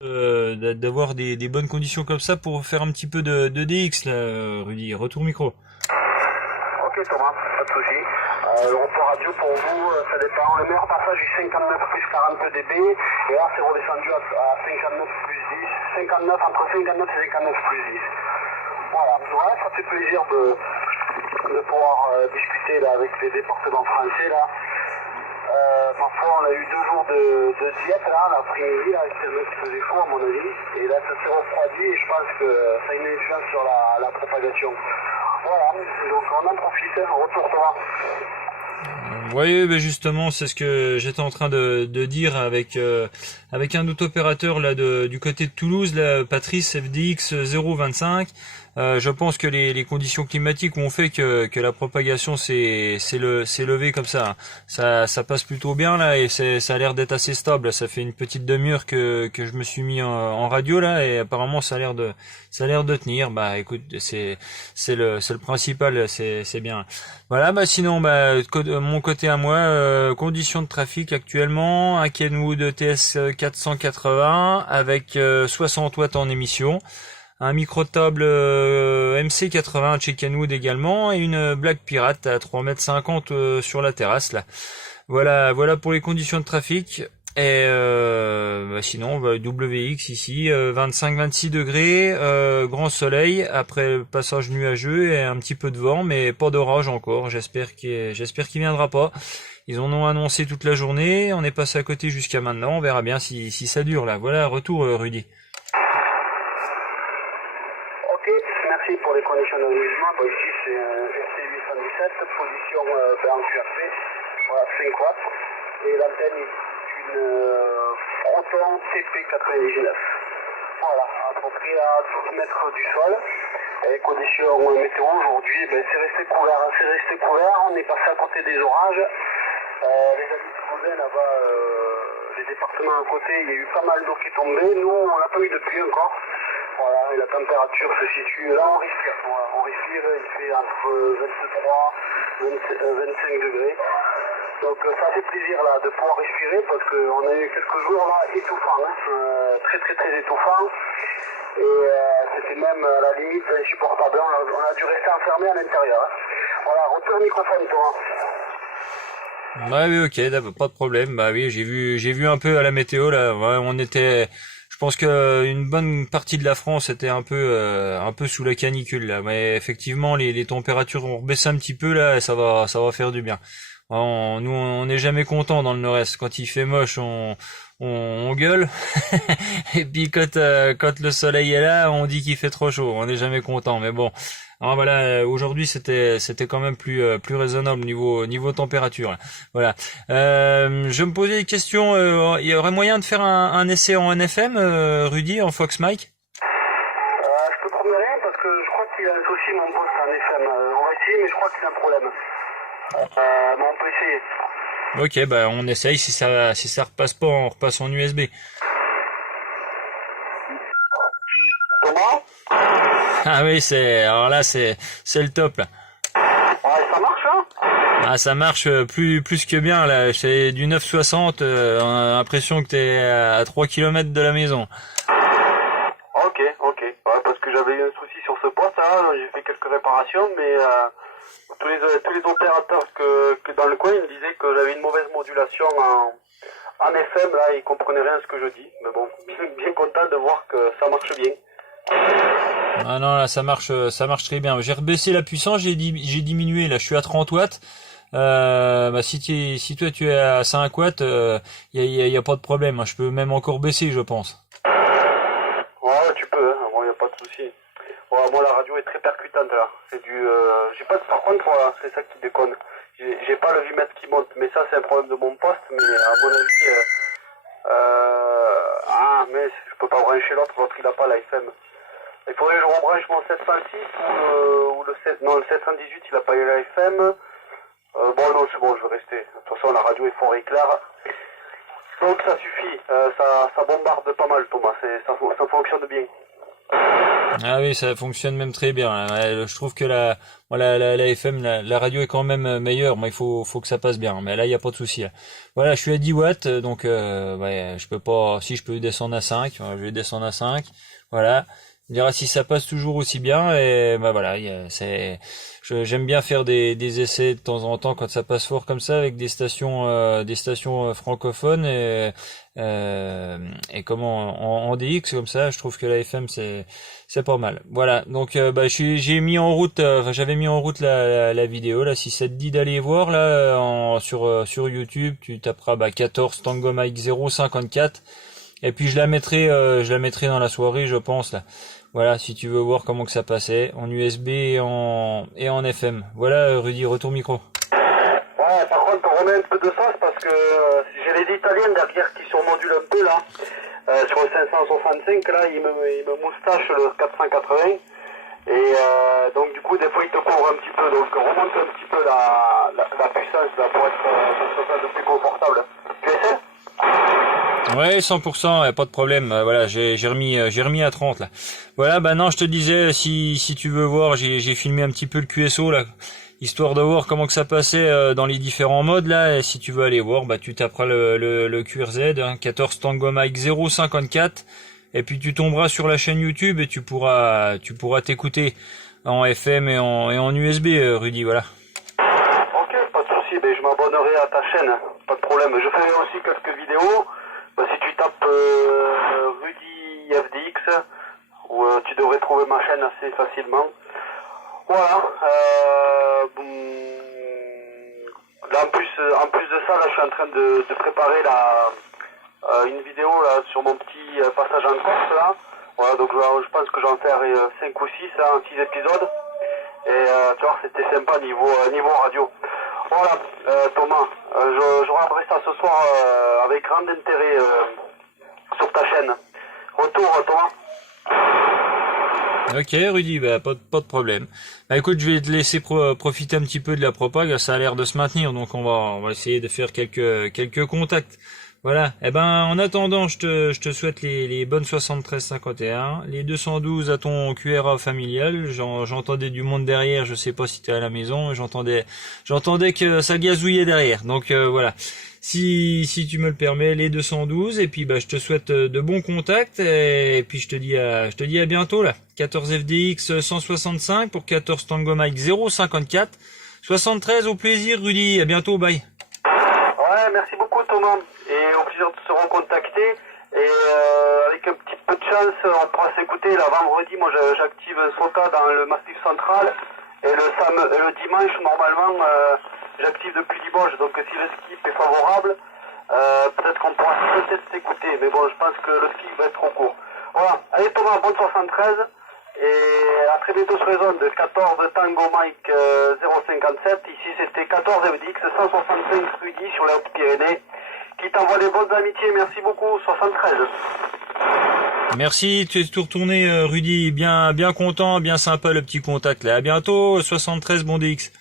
d'avoir des bonnes conditions comme ça pour faire un petit peu de DX là, Rudy. Retour micro. Ok Thomas, pas de souci. Le report radio pour vous, ça dépend. Le meilleur passage est 59 plus 40 dB. Et là c'est redescendu à 59 plus 10. 59, entre 59 et 59 plus 10. Voilà, ouais, ça fait plaisir de pouvoir discuter là, avec les départements français là. Parfois on a eu 2 jours de diète là, l'après-midi, là, c'était un petit peu faisait chaud à mon avis. Et là ça s'est refroidi et je pense que ça a une influence sur la propagation. Voilà, donc on en profite, retour Thomas. Oui, ben justement, c'est ce que j'étais en train de dire avec un autre opérateur là du côté de Toulouse, là, Patrice FDX 025. Je pense que les conditions climatiques ont fait que la propagation s'est levée comme ça. Ça passe plutôt bien là et ça a l'air d'être assez stable. Ça fait une petite demi-heure que je me suis mis en radio là et apparemment ça a l'air de tenir. Bah écoute, c'est le principal, c'est bien. Voilà, bah sinon, bah mon côté à moi, conditions de trafic actuellement, un Kenwood TS 480 avec 60 watts en émission, un micro-table MC80 chez Kenwood également et une Black Pirate à 3,50 m sur la terrasse là. Voilà pour les conditions de trafic. Et bah sinon, bah, WX ici, 25-26 degrés, grand soleil, après le passage nuageux et un petit peu de vent, mais pas d'orage encore. J'espère qu'il viendra pas. Ils en ont annoncé toute la journée, on est passé à côté jusqu'à maintenant, on verra bien si ça dure là. Voilà, retour Rudy. Ok, merci pour les conditions d'enregistrement. Bon, ici c'est un SC817, position en QRP, voilà 5 watts. Et l'antenne est une Proton TP99. Voilà, à peu près à 12 mètres du sol. Et conditions météo aujourd'hui, ben, c'est resté couvert, on est passé à côté des orages. Les amis toulousains là-bas, les départements à côté, il y a eu pas mal d'eau qui est tombée. Nous, on n'a pas eu de pluie encore. Voilà, et la température se situe, là on respire, voilà, il fait entre 23 et 25 degrés. Donc ça fait plaisir là de pouvoir respirer parce qu'on a eu quelques jours là étouffants, hein, très étouffants. Et c'était même à la limite insupportable, on a dû rester enfermé à l'intérieur. Hein. Voilà, retour au microphone Thomas. Bah oui, ok, d'accord, pas de problème. Bah oui, j'ai vu un peu à la météo là. Ouais, je pense que une bonne partie de la France était un peu sous la canicule là. Mais effectivement, les températures ont rebaissé un petit peu là, et ça va faire du bien. Nous, on n'est jamais content dans le Nord-Est. Quand il fait moche, on gueule. Et puis quand le soleil est là, on dit qu'il fait trop chaud. On n'est jamais content. Mais bon, alors voilà, aujourd'hui c'était quand même plus raisonnable niveau température. Là. Voilà. Je me posais des questions. Il y aurait moyen de faire un essai en NFM, Rudy, en Fox Mike? Je te promets rien parce que je crois qu'il a un souci mon poste en FM. On va essayer mais je crois qu'il y a un problème. Mais on peut essayer. Ok, bah on essaye. Si ça repasse pas, on repasse en USB. Thomas? Ah oui, alors là c'est le top là. Ouais, ça marche hein? Ah, ça marche plus que bien là. C'est du 960. On a l'impression que t'es à 3 km de la maison. Ok. Ouais, parce que j'avais eu un souci sur ce poste là, j'ai fait quelques réparations, mais tous les opérateurs que dans le coin ils me disaient que j'avais une mauvaise modulation en FM là, ils comprenaient rien à ce que je dis. Mais bon, bien content de voir que ça marche bien. Ah non, là ça marche très bien. J'ai rebaissé la puissance, j'ai diminué. Là, je suis à 30 watts. Bah si toi tu es à 5 watts, y a pas de problème. Je peux même encore baisser, je pense. Ouais, tu peux, hein. Bon, y a pas de souci. Ouais, moi la radio est très percutante là. C'est j'ai pas par contre, voilà, c'est ça qui déconne. J'ai pas le vimètre qui monte, mais ça c'est un problème de mon poste. Mais à mon avis, mais je peux pas brancher l'autre il a pas la FM. Il faudrait que je rebranche mon 706 ou le 718 il a pas eu la FM. Bon non c'est bon, je vais rester. De toute façon la radio est fort et claire. Donc ça suffit, ça bombarde pas mal Thomas, ça fonctionne bien. Ah oui, ça fonctionne même très bien. Je trouve que la FM, la radio est quand même meilleure, mais faut que ça passe bien. Mais là, il n'y a pas de souci. Là. Voilà, je suis à 10 watts, donc ouais, je peux pas. Si je peux descendre à 5, je vais descendre à 5. Voilà. On dira si ça passe toujours aussi bien. Et bah voilà, j'aime bien faire des essais de temps en temps quand ça passe fort comme ça avec des stations francophones et comment en DX comme ça. Je trouve que la FM c'est pas mal. Voilà, donc bah j'ai mis en route, j'avais mis en route la vidéo là. Si ça te dit d'aller voir là sur YouTube, tu taperas 14 Tango Mike 054 et puis je la mettrai dans la soirée, je pense là. Voilà, si tu veux voir comment que ça passait en USB et en FM. Voilà, Rudy, retour micro. Ouais, par contre, on remet un peu de sauce parce que j'ai les Italiens derrière qui surmodulent un peu là. Sur le 565, là, ils me moustachent le 480. Et donc, du coup, des fois, ils te couvrent un petit peu. Donc, remonte un petit peu la puissance là, pour être un peu plus confortable. Tu essaies? Ouais, 100%, pas de problème. Voilà, j'ai remis à 30 là. Voilà, bah non, je te disais, si tu veux voir, j'ai filmé un petit peu le QSO là, histoire de voir comment que ça passait dans les différents modes là. Et si tu veux aller voir, bah tu taperas le QRZ, hein, 14 Tango Mike 054, et puis tu tomberas sur la chaîne YouTube et tu pourras t'écouter en FM et en USB, Rudy. Voilà. Ok, pas de souci, mais je m'abonnerai à ta chaîne, pas de problème. Je fais aussi quelques vidéos. Bah, si tu tapes Rudy FDX, tu devrais trouver ma chaîne assez facilement. Voilà. Là, en plus de ça, là, je suis en train de préparer une vidéo là sur mon petit passage en Corse là. Voilà, donc je pense que j'en ferai 5 ou 6 en 6 épisodes. Et tu vois, c'était sympa niveau radio. Voilà, Thomas, je regarderai ça ce soir avec grand intérêt sur ta chaîne. Retour, Thomas. Ok, Rudy, bah pas de problème. Bah écoute, je vais te laisser profiter un petit peu de la propague, ça a l'air de se maintenir, donc on va essayer de faire quelques contacts. Voilà. Eh ben, en attendant, je te souhaite les bonnes 73-51, les 212 à ton QRA familial. J'entendais du monde derrière, je sais pas si t'es à la maison, j'entendais que ça gazouillait derrière. Donc voilà. Si tu me le permets, les 212, et puis bah je te souhaite de bons contacts, et puis je te dis à bientôt là. 14 FDX 165 pour 14 Tango Mike 054. 73 au plaisir, Rudy. À bientôt, bye. Ouais, merci beaucoup, Thomas. Et au plaisir de se recontacter. Et avec un petit peu de chance, on pourra s'écouter là vendredi. Moi, j'active un SOTA dans le Massif Central. Et le dimanche, normalement, j'active depuis Limoges. Donc, si le skip est favorable, peut-être qu'on pourra s'écouter. Mais bon, je pense que le skip va être trop court. Voilà. Allez, Thomas, bonne 73. Et à très bientôt sur les ondes de 14 Tango Mike 057. Ici, c'était 14 FDX 165 Rudy sur les Hautes-Pyrénées. Qui t'envoie les bonnes amitiés. Merci beaucoup. 73. Merci, tu es tout retourné, Rudy. Bien content, bien sympa le petit contact là. À bientôt, 73 bon DX.